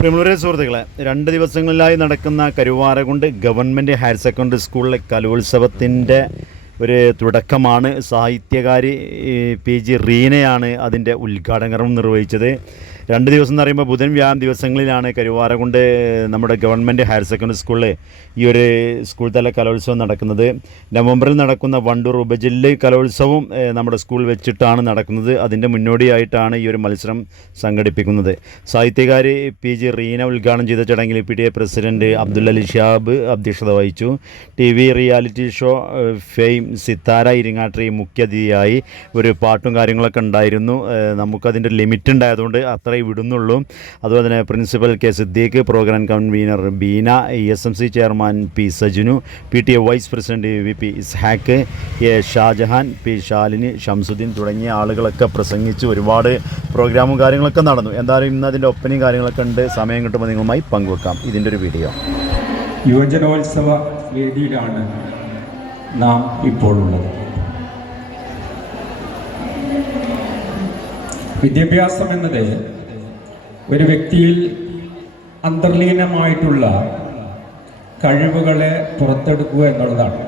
പ്രിമുലരെ സുഹൃത്തുക്കളെ രണ്ട് ദിവസങ്ങളിലായി നടക്കുന്ന കരുവാരകുണ്ട് ഗവൺമെന്റ് ഹയർ സെക്കൻഡറി സ്കൂളിലെ കലോത്സവത്തിന്റെ ഒരു തുടക്കമാണ്. സാഹിത്യകാരി പി. ജി. റീനയാണ് അതിന്റെ ഉദ്ഘാടനം നിർവഹിച്ചത്. രണ്ട് ദിവസം എന്ന് പറയുമ്പോൾ ബുധൻ വ്യാഴം ദിവസങ്ങളിലാണ് കരുവാരകുണ്ട് നമ്മുടെ ഗവൺമെന്റ് ഹയർ സെക്കൻഡറി സ്കൂളിൽ ഈ ഒരു സ്കൂൾ തല കലോത്സവം നടക്കുന്നത്. നവംബറിൽ നടക്കുന്ന വണ്ടൂർ ഉപജില്ല കലോത്സവം നമ്മുടെ സ്കൂൾ വെച്ചിട്ടാണ് നടക്കുന്നത്. അതിന്റെ മുന്നോടിയായിട്ടാണ് ഈ ഒരു മത്സരം സംഘടിപ്പിക്കുന്നത്. സാഹിത്യകാരി പി. ജി. റീന ഉദ്ഘാടനം ചെയ്ത ചടങ്ങിൽ P. T A president Abdul Ali Shab അധ്യക്ഷത വഹിച്ചു. T. V. Reality show fame Sithara Iringatri മുഖ്യാതിഥിയായി ഒരു പാട്ടും കാര്യങ്ങളൊക്കെ ഉണ്ടായിരുന്നു. നമുക്കതിന്റെ ലിമിറ്റ് ഉണ്ടായതുകൊണ്ട് അത്രയും വിടുന്നുള്ളൂ. അതുപോലെ തന്നെ principal K Siddique program convener Beena S M C chairman P Sajinu P T A vice president V P Ishaq A Shajahan P Shalin Shamsuddin തുടങ്ങിയ ആളുകളൊക്കെ പ്രസംഗിച്ച് ഒരുപാട് പ്രോഗ്രാമും കാര്യങ്ങളൊക്കെ നടന്നു. എന്തായാലും ഇന്ന് അതിന്റെ ഒപ്പനയും കാര്യങ്ങളൊക്കെ ഉണ്ട്. സമയം കിട്ടുമ്പോൾ നിങ്ങളുമായി പങ്കുവെക്കാം. ഇതിന്റെ ഒരു വീഡിയോ. യുവജനോത്സവ വേദിയിലാണ് നാം ഇപ്പോഴുള്ളത് വിദ്യാഭ്യാസം എന്നത് ഒരു വ്യക്തിയിൽ അന്തർലീനമായിട്ടുള്ള കഴിവുകളെ പുറത്തെടുക്കുക എന്നുള്ളതാണ്.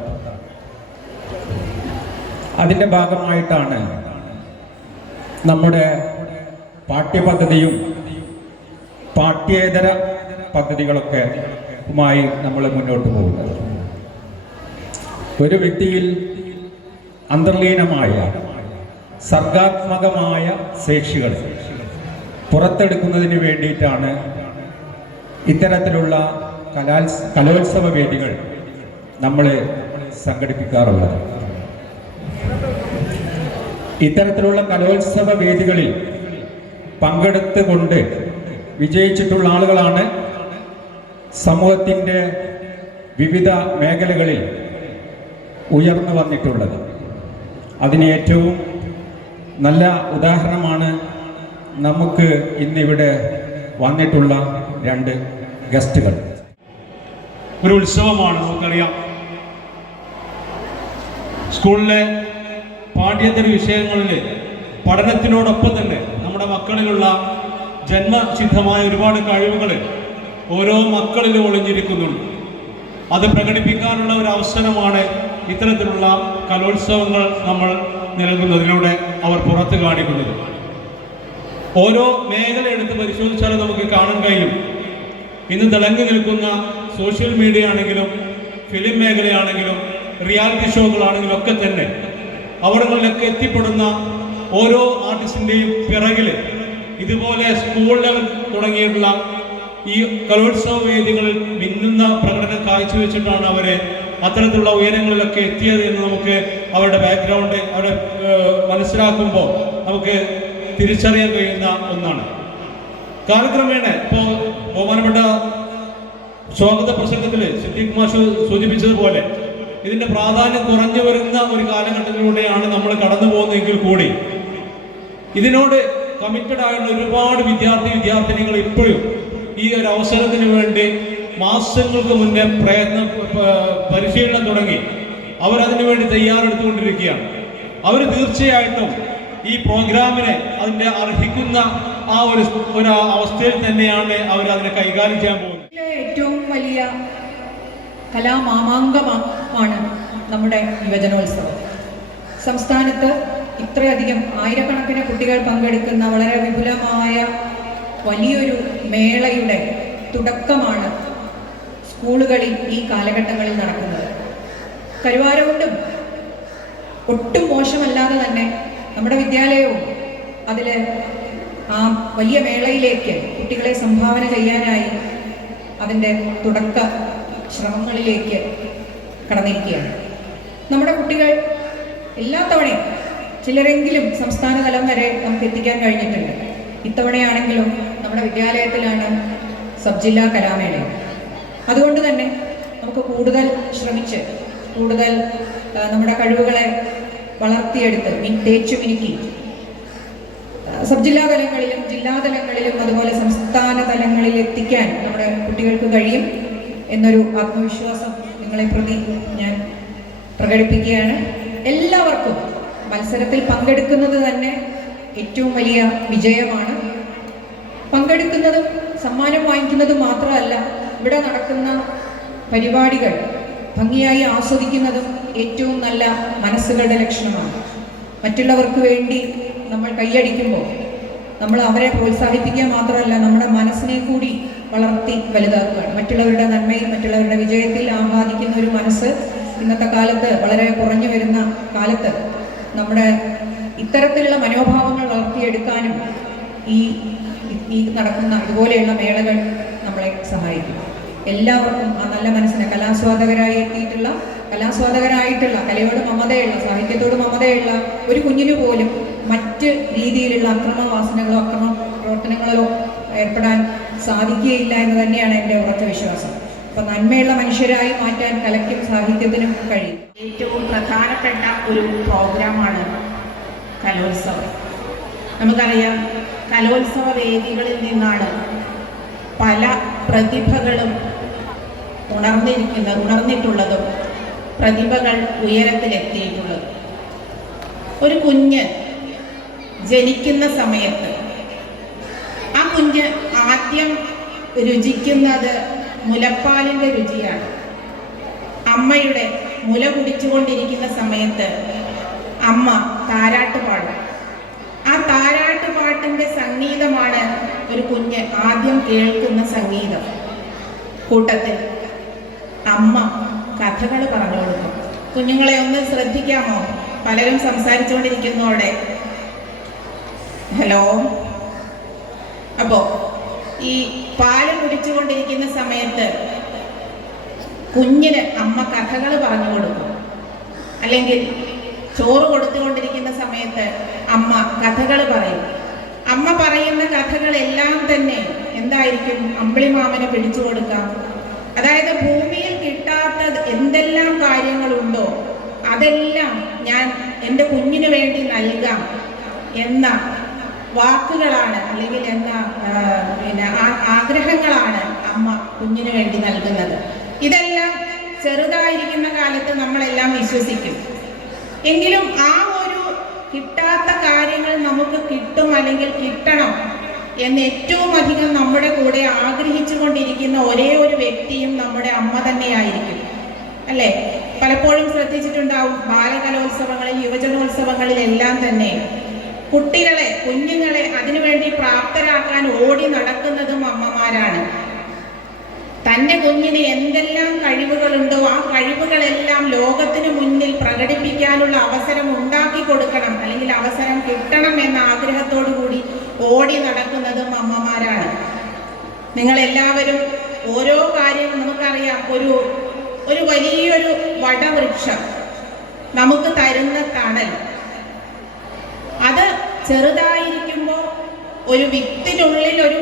അതിന്റെ ഭാഗമായിട്ടാണ് നമ്മുടെ പാഠ്യപദ്ധതിയും പാഠ്യേതര പദ്ധതികളൊക്കെ മായി നമ്മൾ മുന്നോട്ട് പോകുന്നത്. ഒരു വ്യക്തിയിൽ അന്തർലീനമായ സർഗാത്മകമായ ശേഷികൾ പുറത്തെടുക്കുന്നതിന് വേണ്ടിയിട്ടാണ് ഇത്തരത്തിലുള്ള കലാത്സ കലോത്സവ വേദികൾ നമ്മൾ സംഘടിപ്പിക്കാറുള്ളത്. ഇത്തരത്തിലുള്ള കലോത്സവ വേദികളിൽ പങ്കെടുത്തുകൊണ്ട് വിജയിച്ചിട്ടുള്ള ആളുകളാണ് സമൂഹത്തിന്റെ വിവിധ മേഖലകളിൽ ഉയർന്നു വന്നിട്ടുള്ളത്. അതിന് ഏറ്റവും നല്ല ഉദാഹരണമാണ് നമുക്ക് ഇന്നിവിടെ വന്നിട്ടുള്ള രണ്ട് ഗസ്റ്റുകൾ. ഒരു ഉത്സവമാണ് നമുക്കറിയാം. സ്കൂളിലെ പാഠ്യേതര വിഷയങ്ങളിൽ പഠനത്തിനോടൊപ്പം തന്നെ നമ്മുടെ മക്കളിലുള്ള ജന്മസിദ്ധമായ ഒരുപാട് കഴിവുകൾ ഓരോ മക്കളിലും ഒളിഞ്ഞിരിക്കുന്നുണ്ട്. അത് പ്രകടിപ്പിക്കാനുള്ള ഒരു അവസരമാണ് ഇത്തരത്തിലുള്ള കലോത്സവങ്ങൾ നമ്മൾ നൽകുന്നതിലൂടെ അവർ പുറത്ത് കാണിക്കുന്നത്. ഓരോ മേഖല എടുത്ത് പരിശോധിച്ചാൽ നമുക്ക് കാണാൻ കഴിയും. ഇന്ന് തിളങ്ങി നിൽക്കുന്ന സോഷ്യൽ മീഡിയ ആണെങ്കിലും ഫിലിം മേഖലയാണെങ്കിലും റിയാലിറ്റി ഷോകളാണെങ്കിലും ഒക്കെ തന്നെ അവിടങ്ങളിലൊക്കെ എത്തിപ്പെടുന്ന ഓരോ ആർട്ടിസ്റ്റിന്റെയും പിറകിൽ ഇതുപോലെ സ്കൂൾ ലെവൽ തുടങ്ങിയിട്ടുള്ള ഈ കലോത്സവ വേദികളിൽ മിന്നുന്ന പ്രകടനം കാഴ്ചവെച്ചിട്ടാണ് അവരെ അത്തരത്തിലുള്ള ഉയരങ്ങളിലൊക്കെ എത്തിയത് എന്ന് നമുക്ക് അവരുടെ ബാക്ക്ഗ്രൗണ്ട് അവരെ മനസ്സിലാക്കുമ്പോൾ നമുക്ക് തിരിച്ചറിയാൻ കഴിയുന്ന ഒന്നാണ്. കാലക്രമേണ ഇപ്പോൾ ബഹുമാനപ്പെട്ട സ്വാഗത പ്രസംഗത്തിൽ സിദ്ദീഖ് മാഷ് സൂചിപ്പിച്ചതുപോലെ ഇതിന്റെ പ്രാധാന്യം കുറഞ്ഞു വരുന്ന ഒരു കാലഘട്ടത്തിലൂടെയാണ് നമ്മൾ കടന്നു പോകുന്നതെങ്കിൽ കൂടി ഇതിനോട് കമ്മിറ്റഡ് ആയുള്ള ഒരുപാട് വിദ്യാർത്ഥി വിദ്യാർത്ഥിനികൾ ഇപ്പോഴും ഈ ഒരു അവസരത്തിന് വേണ്ടി മാസങ്ങൾക്ക് മുന്നേ പ്രയത്നം പരിശീലനം തുടങ്ങി. അവരതിനു വേണ്ടി തയ്യാറെടുത്തുകൊണ്ടിരിക്കുകയാണ്. അവർ തീർച്ചയായിട്ടും ഈ പ്രോഗ്രാമിനെ അതിന്റെ അർഹിക്കുന്ന ആ ഒരു ഒരു അവസ്ഥയിൽ തന്നെയാണ് അവർ അതിനെ കൈകാര്യം ചെയ്യാൻ പോകുന്നത്. ഏറ്റവും വലിയ കലാമാമാങ്കമാണ് നമ്മുടെ യുവജനോത്സവം. സംസ്ഥാനത്ത് ഇത്രയധികം ആയിരക്കണക്കിന് കുട്ടികൾ പങ്കെടുക്കുന്ന വളരെ വിപുലമായ വലിയൊരു മേളയുടെ തുടക്കമാണ് സ്കൂളുകളിൽ ഈ കാലഘട്ടങ്ങളിൽ നടക്കുന്നത്. കരുവാരകൊണ്ടും ഒട്ടും മോശമല്ലാതെ തന്നെ നമ്മുടെ വിദ്യാലയവും അതിൽ ആ വലിയ മേളയിലേക്ക് കുട്ടികളെ സംഭാവന ചെയ്യാനായി അതിന്റെ തുടക്ക ശ്രമങ്ങളിലേക്ക് കടന്നിരിക്കുകയാണ്. നമ്മുടെ കുട്ടികൾ എല്ലാ തവണയും ചിലരെങ്കിലും സംസ്ഥാന തലം വരെ നമുക്ക് എത്തിക്കാൻ കഴിഞ്ഞിട്ടുണ്ട്. ഇത്തവണയാണെങ്കിലും നമ്മുടെ വിദ്യാലയത്തിലാണ് സബ് ജില്ലാ അതുകൊണ്ട് തന്നെ നമുക്ക് കൂടുതൽ ശ്രമിച്ച് കൂടുതൽ നമ്മുടെ കഴിവുകളെ വളർത്തിയെടുത്ത് മിൻ തേച്ചു മിനുക്കി സബ് ജില്ലാ തലങ്ങളിലും ജില്ലാ തലങ്ങളിലും അതുപോലെ സംസ്ഥാന തലങ്ങളിൽ എത്തിക്കാൻ നമ്മുടെ കുട്ടികൾക്ക് കഴിയും എന്നൊരു ആത്മവിശ്വാസം നിങ്ങളെ പ്രതി ഞാൻ പ്രകടിപ്പിക്കുകയാണ്. എല്ലാവർക്കും മത്സരത്തിൽ പങ്കെടുക്കുന്നത് തന്നെ ഏറ്റവും വലിയ വിജയമാണ്. പങ്കെടുക്കുന്നതും സമ്മാനം വാങ്ങിക്കുന്നതും മാത്രമല്ല ഇവിടെ നടക്കുന്ന പരിപാടികൾ ഭംഗിയായി ആസ്വദിക്കുന്നതും ഏറ്റവും നല്ല മനസ്സുകളുടെ ലക്ഷണമാണ്. മറ്റുള്ളവർക്ക് വേണ്ടി നമ്മൾ കൈയടിക്കുമ്പോൾ നമ്മൾ അവരെ പ്രോത്സാഹിപ്പിക്കുക മാത്രമല്ല നമ്മുടെ മനസ്സിനെ കൂടി വളർത്തി വലുതാക്കുകയാണ്. മറ്റുള്ളവരുടെ നന്മയിൽ മറ്റുള്ളവരുടെ വിജയത്തിൽ ആഹ്ലാദിക്കുന്ന ഒരു മനസ്സ് ഇന്നത്തെ കാലത്ത് വളരെ കുറഞ്ഞു വരുന്ന കാലത്ത് നമ്മുടെ ഇത്തരത്തിലുള്ള മനോഭാവങ്ങൾ വളർത്തിയെടുക്കാനും ഈ ഈ നടക്കുന്ന ഇതുപോലെയുള്ള മേളകൾ നമ്മളെ സഹായിക്കും. എല്ലാവർക്കും ആ നല്ല മനസ്സിനെ കലാസ്വാദകരായി എത്തിയിട്ടുള്ള കലാസ്വാദകരായിട്ടുള്ള കലയോട് മമതയുള്ള സാഹിത്യത്തോട് മമതയുള്ള ഒരു കുഞ്ഞിന് പോലും മറ്റ് രീതിയിലുള്ള അക്രമവാസനകളോ അക്രമ പ്രവർത്തനങ്ങളിലോ ഏർപ്പെടാൻ സാധിക്കുകയില്ല എന്ന് തന്നെയാണ് എന്റെ ഉറച്ച വിശ്വാസം. അപ്പം നന്മയുള്ള മനുഷ്യരായി മാറ്റാൻ കലയ്ക്കും സാഹിത്യത്തിനും കഴിയും. ഏറ്റവും പ്രധാനപ്പെട്ട ഒരു പ്രോഗ്രാമാണ് കലോത്സവം. നമുക്കറിയാം കലോത്സവ വേദികളിൽ നിന്നാണ് പല പ്രതിഭകളും ഉണർന്നിരിക്കുന്നത് ഉണർന്നിട്ടുള്ളതും പ്രതിഭകൾ ഉയരത്തിലെത്തിയിട്ടുള്ളതും. ഒരു കുഞ്ഞ് ജനിക്കുന്ന സമയത്ത് ആ കുഞ്ഞ് ആദ്യം രുചിക്കുന്നത് മുലപ്പാലിന്റെ രുചിയാണ്. അമ്മയുടെ മുല കുടിച്ചുകൊണ്ടിരിക്കുന്ന സമയത്ത് അമ്മ താരാട്ട് പാടും. ആ താരാട്ട് പാട്ടിന്റെ സംഗീതമാണ് ഒരു കുഞ്ഞ് ആദ്യം കേൾക്കുന്ന സംഗീതം. കൂട്ടത്തിൽ അമ്മ കഥകൾ പറഞ്ഞു കൊടുക്കും. കുഞ്ഞുങ്ങളെ ഒന്ന് ശ്രദ്ധിക്കാമോ? പലരും സംസാരിച്ചുകൊണ്ടിരിക്കുന്നു അവിടെ. ഹലോ? അപ്പോ ഈ പാൽ കുടിച്ചുകൊണ്ടിരിക്കുന്ന സമയത്ത് കുഞ്ഞിന് അമ്മ കഥകൾ പറഞ്ഞു കൊടുക്കും. അല്ലെങ്കിൽ ചോറ് കൊടുത്തുകൊണ്ടിരിക്കുന്ന സമയത്ത് അമ്മ കഥകൾ പറയും. അമ്മ പറയുന്ന കഥകളെല്ലാം തന്നെ എന്തായിരിക്കും? അമ്പിളിമാമന് പിടിച്ചു കൊടുക്കാം. അതായത് ഭൂമിയിൽ കിട്ടാത്ത എന്തെല്ലാം കാര്യങ്ങളുണ്ടോ അതെല്ലാം ഞാൻ എന്റെ കുഞ്ഞിന് വേണ്ടി നൽകാം എന്ന വാക്കുകളാണ് അല്ലെങ്കിൽ എന്ന പിന്നെ ആഗ്രഹങ്ങളാണ് അമ്മ കുഞ്ഞിന് വേണ്ടി നൽകുന്നത്. ഇതെല്ലാം ചെറുതായിരിക്കുന്ന കാലത്ത് നമ്മളെല്ലാം വിശ്വസിക്കും. എങ്കിലും ആ ഒരു കിട്ടാത്ത കാര്യങ്ങൾ നമുക്ക് കിട്ടും അല്ലെങ്കിൽ കിട്ടണം എന്ന് ഏറ്റവും അധികം നമ്മുടെ കൂടെ ആഗ്രഹിച്ചു കൊണ്ടിരിക്കുന്ന ഒരേ ഒരു വ്യക്തിയും നമ്മുടെ അമ്മ തന്നെയായിരിക്കും. അല്ലേ? പലപ്പോഴും ശ്രദ്ധിച്ചിട്ടുണ്ടാവും ബാലകലോത്സവങ്ങളിൽ യുവജനോത്സവങ്ങളിലെല്ലാം തന്നെ കുട്ടികളെ കുഞ്ഞുങ്ങളെ അതിനുവേണ്ടി പ്രാപ്തരാക്കാൻ ഓടി നടക്കുന്നതും അമ്മമാരാണ്. തന്റെ കുഞ്ഞിന് എന്തെല്ലാം കഴിവുകളുണ്ടോ ആ കഴിവുകളെല്ലാം ലോകത്തിനു മുന്നിൽ പ്രകടിപ്പിക്കാനുള്ള അവസരം ഉണ്ടാക്കി കൊടുക്കണം അല്ലെങ്കിൽ അവസരം കിട്ടണം എന്ന ആഗ്രഹത്തോടു കൂടി ഓടി നടക്കുന്നതും അമ്മമാരാണ്. നിങ്ങൾ എല്ലാവരും ഓരോ കാര്യവും നമുക്കറിയാം. ഒരു ഒരു വലിയൊരു വടവൃക്ഷം നമുക്ക് തരുന്ന തണൽ. അത് ചെറുതായിരിക്കുമ്പോൾ ഒരു വിത്തിനുള്ളിൽ ഒരു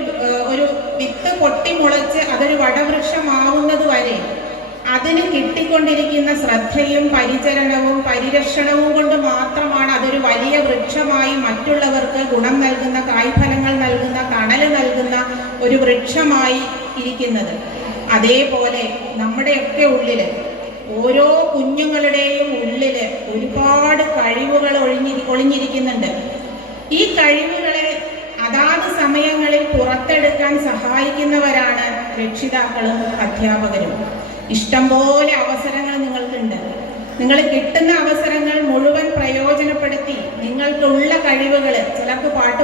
ഒരു വിത്ത് പൊട്ടിമുളച്ച് അതൊരു വടവൃക്ഷമാവുന്നത് വരെ അതിന് കിട്ടിക്കൊണ്ടിരിക്കുന്ന ശ്രദ്ധയും പരിചരണവും പരിരക്ഷണവും കൊണ്ട് മാത്രമാണ് അതൊരു വലിയ വൃക്ഷമായി മറ്റുള്ളവർക്ക് ഗുണം നൽകുന്ന കായ്ഫലങ്ങൾ നൽകുന്ന തണൽ നൽകുന്ന ഒരു വൃക്ഷമായി ഇരിക്കുന്നത്. അതേപോലെ നമ്മുടെയൊക്കെ ഉള്ളിൽ ഓരോ കുഞ്ഞുങ്ങളുടെയും ഉള്ളിൽ ഒരുപാട് കഴിവുകൾ ഒഴിഞ്ഞിരി ഒളിഞ്ഞിരിക്കുന്നുണ്ട്. ഈ കഴിവുകളെ അതാത് സമയങ്ങളിൽ പുറത്തെടുക്കാൻ സഹായിക്കുന്നവരാണ് രക്ഷിതാക്കളും അധ്യാപകരും. ഇഷ്ടംപോലെ അവസരങ്ങൾ നിങ്ങൾക്കുണ്ട്. നിങ്ങൾ കിട്ടുന്ന അവസരങ്ങൾ മുഴുവൻ പ്രയോജനപ്പെടുത്തി നിങ്ങൾക്കുള്ള കഴിവുകൾ ചിലർക്ക് പാട്ട്